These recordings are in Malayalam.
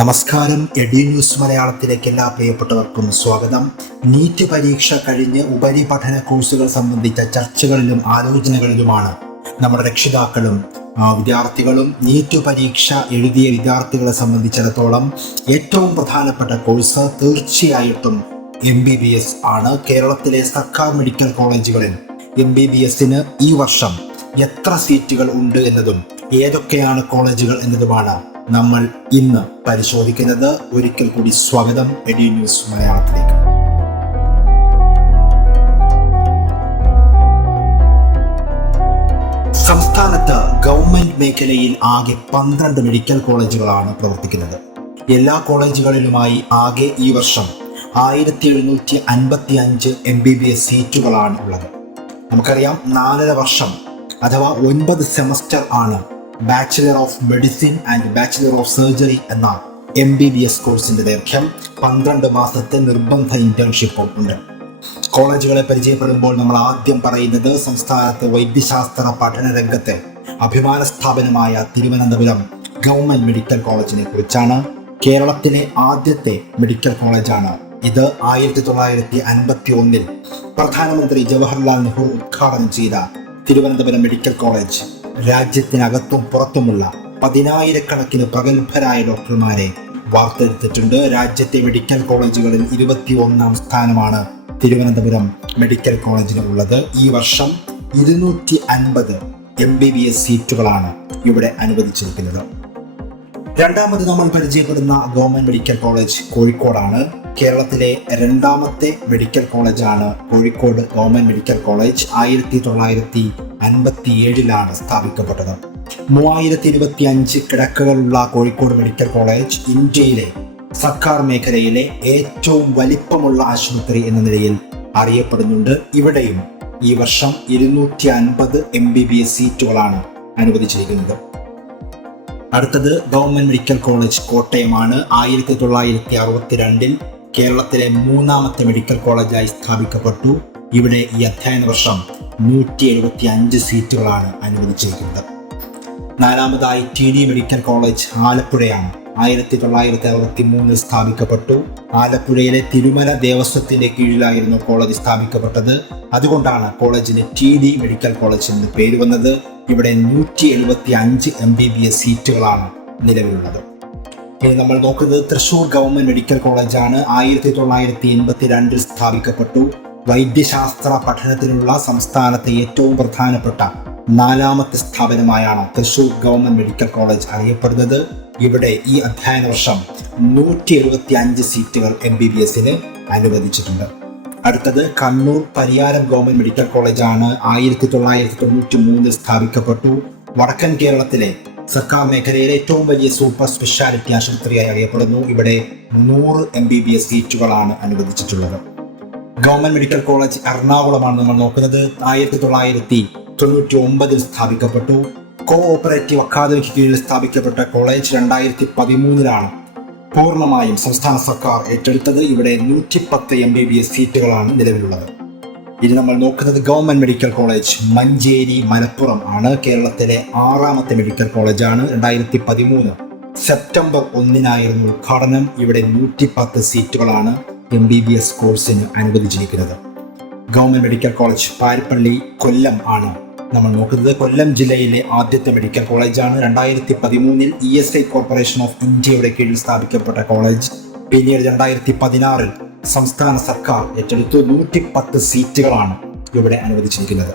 നമസ്കാരം. എഡി ന്യൂസ് മലയാളത്തിലേക്ക് എല്ലാ പ്രിയപ്പെട്ടവർക്കും സ്വാഗതം. നീറ്റ് പരീക്ഷ കഴിഞ്ഞ് ഉപരിപഠന കോഴ്സുകൾ സംബന്ധിച്ച ചർച്ചകളിലും ആലോചനകളിലുമാണ് നമ്മുടെ രക്ഷിതാക്കളും വിദ്യാർത്ഥികളും. നീറ്റ് പരീക്ഷ എഴുതിയ വിദ്യാർത്ഥികളെ സംബന്ധിച്ചിടത്തോളം ഏറ്റവും പ്രധാനപ്പെട്ട കോഴ്സ് തീർച്ചയായിട്ടും MBBS ആണ്. കേരളത്തിലെ സർക്കാർ മെഡിക്കൽ കോളേജുകളിൽ MBBSന് ഈ വർഷം എത്ര സീറ്റുകൾ ഉണ്ട് എന്നതും ഏതൊക്കെയാണ് കോളേജുകൾ എന്നതുമാണ് നമ്മൾ ഇന്ന് പരിശോധിക്കുന്നത്. ഒരിക്കൽ കൂടി സ്വാഗതം എഡി ന്യൂസ് മലയാളത്തിലേക്ക്. സംസ്ഥാനത്ത് ഗവൺമെന്റ് മേഖലയിൽ ആകെ 12 മെഡിക്കൽ കോളേജുകളാണ് പ്രവർത്തിക്കുന്നത്. എല്ലാ കോളേജുകളിലുമായി ആകെ ഈ വർഷം 1755 MBBS സീറ്റുകളാണ് ഉള്ളത്. നമുക്കറിയാം, 4.5 വർഷം അഥവാ 9 സെമസ്റ്റർ ആണ് bachelor of medicine and bachelor of surgery എന്ന MBBS കോഴ്സിന്റെ ദൈർഘ്യം. 12 മാസത്തെ നിർബന്ധ ഇന്റേൺഷിപ്പും ഉണ്ട്. കോളേജുകളെ പരിചയപ്പെടുമ്പോൾ നമ്മൾ ആദ്യം പറയുന്നത് സംസ്ഥാനത്തെ വൈദ്യശാസ്ത്ര പഠന രംഗത്തെ അഭിമാന സ്ഥാപനമായ തിരുവനന്തപുരം ഗവൺമെന്റ് മെഡിക്കൽ കോളേജിനെ കുറിച്ചാണ്. കേരളത്തിലെ ആദ്യത്തെ മെഡിക്കൽ കോളേജാണ് ഇത്. 1951 പ്രധാനമന്ത്രി ജവഹർലാൽ നെഹ്റു ഉദ്ഘാടനം ചെയ്ത തിരുവനന്തപുരം മെഡിക്കൽ കോളേജ് രാജ്യത്തിനകത്തും പുറത്തുമുള്ള 10,000-കണക്കിന് പ്രഗത്ഭരായ ഡോക്ടർമാരെ വാർത്തെടുത്തിട്ടുണ്ട്. രാജ്യത്തെ മെഡിക്കൽ കോളേജുകളിൽ 21ാം സ്ഥാനമാണ് തിരുവനന്തപുരം മെഡിക്കൽ കോളേജിന് ഉള്ളത്. ഈ വർഷം 250 MBBS സീറ്റുകളാണ് ഇവിടെ അനുവദിച്ചിരിക്കുന്നത്. രണ്ടാമത് നമ്മൾ പരിചയപ്പെടുന്ന ഗവൺമെന്റ് മെഡിക്കൽ കോളേജ് കോഴിക്കോടാണ്. കേരളത്തിലെ 2ാമത്തെ മെഡിക്കൽ കോളേജാണ് കോഴിക്കോട് ഗവൺമെന്റ് മെഡിക്കൽ കോളേജ്. 1957 സ്ഥാപിക്കപ്പെട്ടത്. 3025 കിടക്കകളുള്ള കോഴിക്കോട് മെഡിക്കൽ കോളേജ് ഇന്ത്യയിലെ സർക്കാർ മേഖലയിലെ ഏറ്റവും വലിപ്പമുള്ള ആശുപത്രി എന്ന നിലയിൽ അറിയപ്പെടുന്നുണ്ട്. ഇവിടെയും ഈ വർഷം 250 MBBS സീറ്റുകളാണ് അനുവദിച്ചിരിക്കുന്നത്. അടുത്തത് ഗവൺമെന്റ് മെഡിക്കൽ കോളേജ് കോട്ടയമാണ്. 1962 കേരളത്തിലെ 3ാമത്തെ മെഡിക്കൽ കോളേജായി സ്ഥാപിക്കപ്പെട്ടു. ഇവിടെ ഈ അധ്യയന വർഷം 175 സീറ്റുകളാണ് അനുവദിച്ചിരിക്കുന്നത്. 4ാമതായി TD മെഡിക്കൽ കോളേജ് ആലപ്പുഴയാണ്. 1963 സ്ഥാപിക്കപ്പെട്ടു. ആലപ്പുഴയിലെ തിരുമല ദേവസ്വത്തിന്റെ കീഴിലായിരുന്നു കോളേജ് സ്ഥാപിക്കപ്പെട്ടത്. അതുകൊണ്ടാണ് കോളേജിന് TD മെഡിക്കൽ കോളേജ് എന്ന് പേര് വന്നത്. ഇവിടെ 175 MBBS സീറ്റുകളാണ് നിലവിലുള്ളത്. ഇനി നമ്മൾ നോക്കുന്നത് തൃശൂർ ഗവൺമെന്റ് മെഡിക്കൽ കോളേജാണ്. 1982 സ്ഥാപിക്കപ്പെട്ടു. വൈദ്യശാസ്ത്ര പഠനത്തിനുള്ള സംസ്ഥാനത്തെ ഏറ്റവും പ്രധാനപ്പെട്ട 4ാമത്തെ സ്ഥാപനമായാണ് തൃശൂർ ഗവൺമെന്റ് മെഡിക്കൽ കോളേജ് അറിയപ്പെടുന്നത്. ഇവിടെ ഈ അധ്യയന വർഷം 175 സീറ്റുകൾ MBBSന് അനുവദിച്ചിട്ടുണ്ട്. അടുത്തത് കണ്ണൂർ പരിയാരം ഗവൺമെന്റ് മെഡിക്കൽ കോളേജാണ്. 1993 സ്ഥാപിക്കപ്പെട്ടു. വടക്കൻ കേരളത്തിലെ സർക്കാർ മേഖലയിലെ ഏറ്റവും വലിയ സൂപ്പർ സ്പെഷ്യാലിറ്റി ആശുപത്രിയായി അറിയപ്പെടുന്നു. ഇവിടെ 100 MBBS സീറ്റുകളാണ് അനുവദിച്ചിട്ടുള്ളത്. ഗവൺമെന്റ് മെഡിക്കൽ കോളേജ് എറണാകുളമാണ് നമ്മൾ നോക്കുന്നത്. 1999 സ്ഥാപിക്കപ്പെട്ടു. കോ ഓപ്പറേറ്റീവ് അക്കാദമിക്ക് കീഴിൽ സ്ഥാപിക്കപ്പെട്ട കോളേജ് 2013 പൂർണ്ണമായും സംസ്ഥാന സർക്കാർ ഏറ്റെടുത്തത്. ഇവിടെ 110 MBBS സീറ്റുകളാണ് നിലവിലുള്ളത്. ഇനി നമ്മൾ നോക്കുന്നത് government medical college Manjeri Malappuram ആണ്. കേരളത്തിലെ 6ാമത്തെ മെഡിക്കൽ കോളേജാണ്. 2013 സെപ്റ്റംബർ 1 ഉദ്ഘാടനം. ഇവിടെ 110 സീറ്റുകളാണ് MBBS കോഴ്സിന് അനുവദിച്ചിരിക്കുന്നത്. ഗവൺമെന്റ് മെഡിക്കൽ കോളേജ് പാരിപ്പള്ളി കൊല്ലം ആണ് നമ്മൾ നോക്കുന്നത്. കൊല്ലം ജില്ലയിലെ ആദ്യത്തെ മെഡിക്കൽ കോളേജാണ്. 2013 ESI കോർപ്പറേഷൻ ഓഫ് ഇന്ത്യയുടെ കീഴിൽ സ്ഥാപിക്കപ്പെട്ട കോളേജ്. പിന്നീട് 2016 സംസ്ഥാന സർക്കാർ ഏറ്റെടുത്തു. 110 സീറ്റുകളാണ് ഇവിടെ അനുവദിച്ചിരിക്കുന്നത്.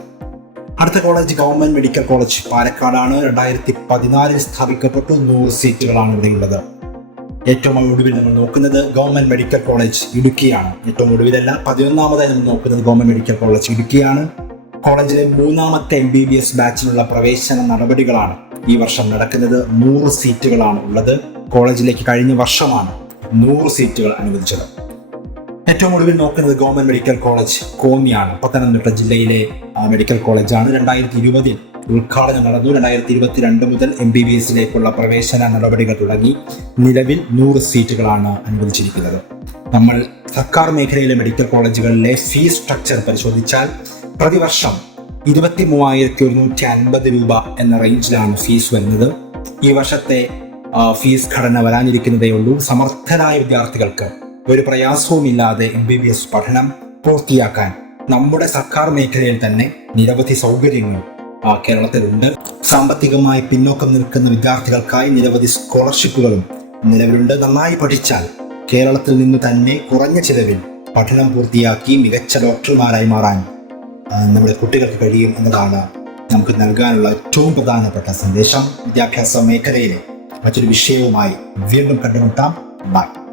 അടുത്ത കോളേജ് ഗവൺമെന്റ് മെഡിക്കൽ കോളേജ് പാലക്കാടാണ്. 2014 സ്ഥാപിക്കപ്പെട്ടു. 100 സീറ്റുകളാണ് ഇവിടെയുള്ളത്. ഏറ്റവും ഒടുവിൽ നമ്മൾ നോക്കുന്നത് ഗവൺമെന്റ് മെഡിക്കൽ കോളേജ് ഇടുക്കിയാണ്. ഏറ്റവും ഒടുവിലല്ല, 11ാമതായി നമ്മൾ നോക്കുന്നത് ഗവൺമെന്റ് മെഡിക്കൽ കോളേജ് ഇടുക്കിയാണ്. കോളേജിലെ 3ാമത്തെ MBBS ബാച്ചിലുള്ള പ്രവേശന നടപടികളാണ് ഈ വർഷം നടക്കുന്നത്. 100 സീറ്റുകളാണ് ഉള്ളത്. കോളേജിലേക്ക് കഴിഞ്ഞ വർഷമാണ് 100 സീറ്റുകൾ അനുവദിച്ചത്. ഏറ്റവും ഒടുവിൽ നോക്കുന്നത് ഗവൺമെന്റ് മെഡിക്കൽ കോളേജ് കോന്നിയാണ്. പത്തനംതിട്ട ജില്ലയിലെ മെഡിക്കൽ കോളേജാണ്. 2020 ഉദ്ഘാടനം നടന്നു. 2022 മുതൽ MBBSയിലേക്കുള്ള പ്രവേശന നടപടികൾ തുടങ്ങി. നിലവിൽ 100 സീറ്റുകളാണ് അനുവദിച്ചിരിക്കുന്നത്. നമ്മൾ സർക്കാർ മേഖലയിലെ മെഡിക്കൽ കോളേജുകളിലെ ഫീസ് സ്ട്രക്ചർ പരിശോധിച്ചാൽ പ്രതിവർഷം 23,150 രൂപ എന്ന റേഞ്ചിലാണ് ഫീസ് വരുന്നത്. ഈ വർഷത്തെ ഫീസ് ഘടന വരാനിരിക്കുന്നതേ ഉള്ളൂ. സമർത്ഥരായ വിദ്യാർത്ഥികൾക്ക് ഒരു പ്രയാസവുമില്ലാതെ MBBS പഠനം പൂർത്തിയാക്കാൻ നമ്മുടെ സർക്കാർ മേഖലയിൽ തന്നെ നിരവധി സൗകര്യങ്ങൾ കേരളത്തിലുണ്ട്. സാമ്പത്തികമായി പിന്നോക്കം നിൽക്കുന്ന വിദ്യാർത്ഥികൾക്കായി നിരവധി സ്കോളർഷിപ്പുകളും നിലവിലുണ്ട്. നന്നായി പഠിച്ചാൽ കേരളത്തിൽ നിന്ന് തന്നെ കുറഞ്ഞ ചിലവിൽ പഠനം പൂർത്തിയാക്കി മികച്ച ഡോക്ടർമാരായി മാറാൻ നമ്മുടെ കുട്ടികൾക്ക് കഴിയും എന്നതാണ് നമുക്ക് നൽകാനുള്ള ഏറ്റവും പ്രധാനപ്പെട്ട സന്ദേശം. വിദ്യാഭ്യാസ മേഖലയിലെ മറ്റൊരു വിഷയവുമായി വീണ്ടും കണ്ടുമുട്ടാം. ബൈ.